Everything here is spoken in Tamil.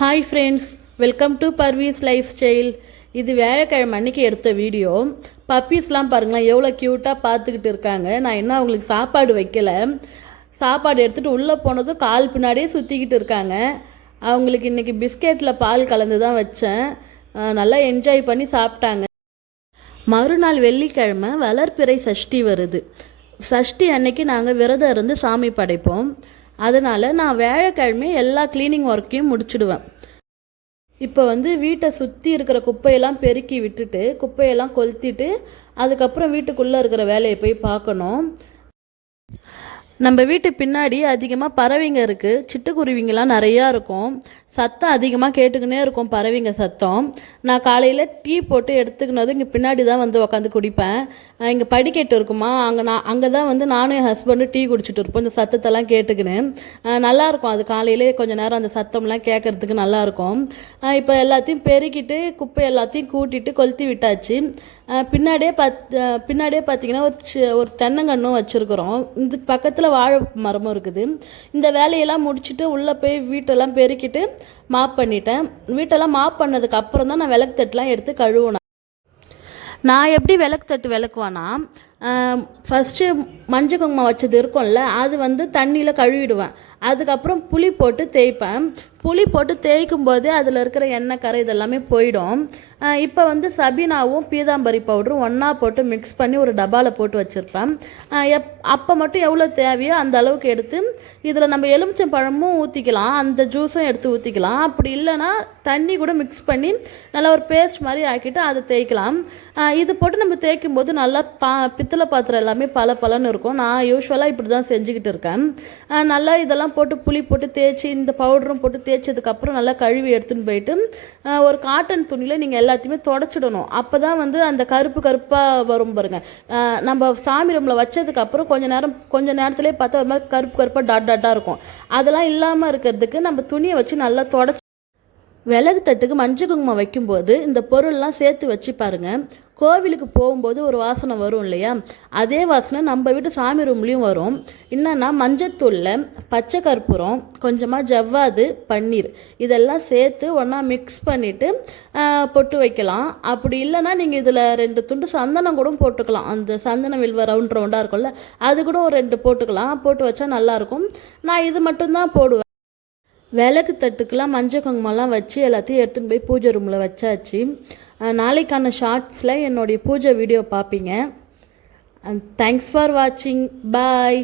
Hi friends, welcome to Parvez life style. இது வியாழக்கிழமை அன்றைக்கி எடுத்த வீடியோ. பப்பீஸ்லாம் பாருங்களேன் எவ்வளோ க்யூட்டாக பார்த்துக்கிட்டு இருக்காங்க. நான் இன்னும் அவங்களுக்கு சாப்பாடு வைக்கலை. சாப்பாடு எடுத்துகிட்டு உள்ளே போனதும் கால் பின்னாடியே சுற்றிக்கிட்டு இருக்காங்க. அவங்களுக்கு இன்றைக்கி பிஸ்கெட்டில் பால் கலந்து தான் வச்சேன். நல்லா என்ஜாய் பண்ணி சாப்பிட்டாங்க. மறுநாள் வெள்ளிக்கிழமை வளர்பிறை சஷ்டி வருது. சஷ்டி அன்னைக்கு நாங்கள் விரதம் இருந்து சாமி படைப்போம். அதனால் நான் வியாழக்கிழமை எல்லா க்ளீனிங் ஒர்க்கையும் முடிச்சுடுவேன். இப்போ வீட்டை சுற்றி இருக்கிற குப்பையெல்லாம் பெருக்கி விட்டுட்டு குப்பையெல்லாம் கொளுத்திட்டு அதுக்கப்புறம் வீட்டுக்குள்ளே இருக்கிற வேலையை போய் பார்க்கணும். நம்ம வீட்டு பின்னாடி அதிகமாக பறவைங்க இருக்குது. சிட்டுக்குருவிங்கெல்லாம் நிறையா இருக்கும். சத்தம் அதிகமாக கேட்டுக்கினே இருக்கும், பறவைங்க சத்தம். நான் காலையில் டீ போட்டு எடுத்துக்கினதும் இங்கே பின்னாடி தான் உட்காந்து குடிப்பேன். இங்கே படிக்கட்டு இருக்குமா, அங்கே தான் நானும் என் ஹஸ்பண்டும் டீ குடிச்சிட்டு இருப்போம். இந்த சத்தத்தெல்லாம் கேட்டுக்கின்னு நல்லாயிருக்கும். அது காலையிலே கொஞ்சம் நேரம் அந்த சத்தம்லாம் கேட்குறதுக்கு நல்லாயிருக்கும். இப்போ எல்லாத்தையும் பெருக்கிட்டு குப்பை எல்லாத்தையும் கூட்டிட்டு கொளுத்தி விட்டாச்சு. பின்னாடியே பார்த்தீங்கன்னா ஒரு தென்னங்கன்றும் வச்சுருக்குறோம். இது பக்கத்தில் வாழை மரமும் இருக்குது. இந்த வேலையெல்லாம் முடிச்சுட்டு உள்ளே போய் வீட்டெல்லாம் பெருக்கிட்டு மாப் பண்ணிட்டேன். வீட்டெல்லாம் மாப் பண்ணதுக்கு அப்புறம் தான் நான் விளக்கு தட்டுலாம் எடுத்து கழுவுனேன். நான் எப்படி விளக்கு தட்டு விளக்குவேன்னா, ஃபஸ்ட்டு மஞ்சள் குங்குமம் வச்சது இருக்கும்ல, அது தண்ணியில் கழுவிடுவேன். அதுக்கப்புறம் புளி போட்டு தேய்ப்பேன். புளி போட்டு தேய்க்கும் போதே அதில் இருக்கிற எண்ணெய் கரை இதெல்லாமே போயிடும். இப்போ சபீனாவும் பீதாம்பரி பவுடரும் ஒன்றா போட்டு மிக்ஸ் பண்ணி ஒரு டப்பாவில் போட்டு வச்சுருப்பேன். அப்போ மட்டும் எவ்வளோ தேவையோ அந்த அளவுக்கு எடுத்து இதில் நம்ம எலுமிச்சம் பழமும் ஊற்றிக்கலாம், அந்த ஜூஸும் எடுத்து ஊற்றிக்கலாம். அப்படி இல்லைன்னா தண்ணி கூட மிக்ஸ் பண்ணி நல்லா ஒரு பேஸ்ட் மாதிரி ஆக்கிட்டு அதை தேய்க்கலாம். இது போட்டு நம்ம தேய்க்கும் போது நல்லா பித்தளை பாத்திரம் எல்லாமே பலன்னு இருக்கும். நான் யூஸ்வலாக இப்படி தான் செஞ்சுக்கிட்டு இருக்கேன். நல்லா இதெல்லாம் போட்டு புளி போட்டு தேய்ச்சி இந்த பவுடரும் போட்டு தேய்ச்சதுக்கப்புறம் நல்லா கழுவி எடுத்துன்னு போயிட்டு ஒரு காட்டன் துணியில் நீங்கள் எல்லாத்தையுமே தொடச்சிடணும். அப்போ தான் அந்த கருப்பாக வரும் பாருங்க. நம்ம சாமி ரூமில் வச்சதுக்கப்புறம் கொஞ்ச நேரத்துலேயே பார்த்தா ஒரு மாதிரி கருப்பாக டாட்டாக இருக்கும். அதெல்லாம் இல்லாமல் இருக்கிறதுக்கு நம்ம துணியை வச்சு நல்லா தொடச்சி விளக்கு தட்டுக்கு மஞ்சள் குங்குமம் வைக்கும்போது இந்த பொருள்லாம் சேர்த்து வச்சு பாருங்கள். கோவிலுக்கு போகும்போது ஒரு வாசனை வரும் இல்லையா, அதே வாசனை நம்ம வீட்டு சாமி ரூம்லேயும் வரும். என்னென்னா மஞ்சத்தூளில் பச்சை கற்பூரம், கொஞ்சமாக ஜவ்வாது, பன்னீர் இதெல்லாம் சேர்த்து ஒன்றா மிக்ஸ் பண்ணிவிட்டு பொட்டு வைக்கலாம். அப்படி இல்லைன்னா நீங்கள் இதில் 2 துண்டு சந்தனம் கூட போட்டுக்கலாம். அந்த சந்தனம் வில்வ ரவுண்டாக இருக்கும்ல, அது கூட ஒரு 2 போட்டுக்கலாம். போட்டு வச்சா நல்லாயிருக்கும். நான் இது மட்டும்தான் போடுவேன். விளக்கு தட்டுக்கெலாம் மஞ்சள் குங்குமம்லாம் வச்சு எல்லாத்தையும் எடுத்துன்னு போய் பூஜை ரூமில் வச்சாச்சு. நாளைக்கான ஷார்ட்ஸில் என்னுடைய பூஜை வீடியோ பார்ப்பீங்க. தேங்க்ஸ் ஃபார் வாட்சிங். பாய்.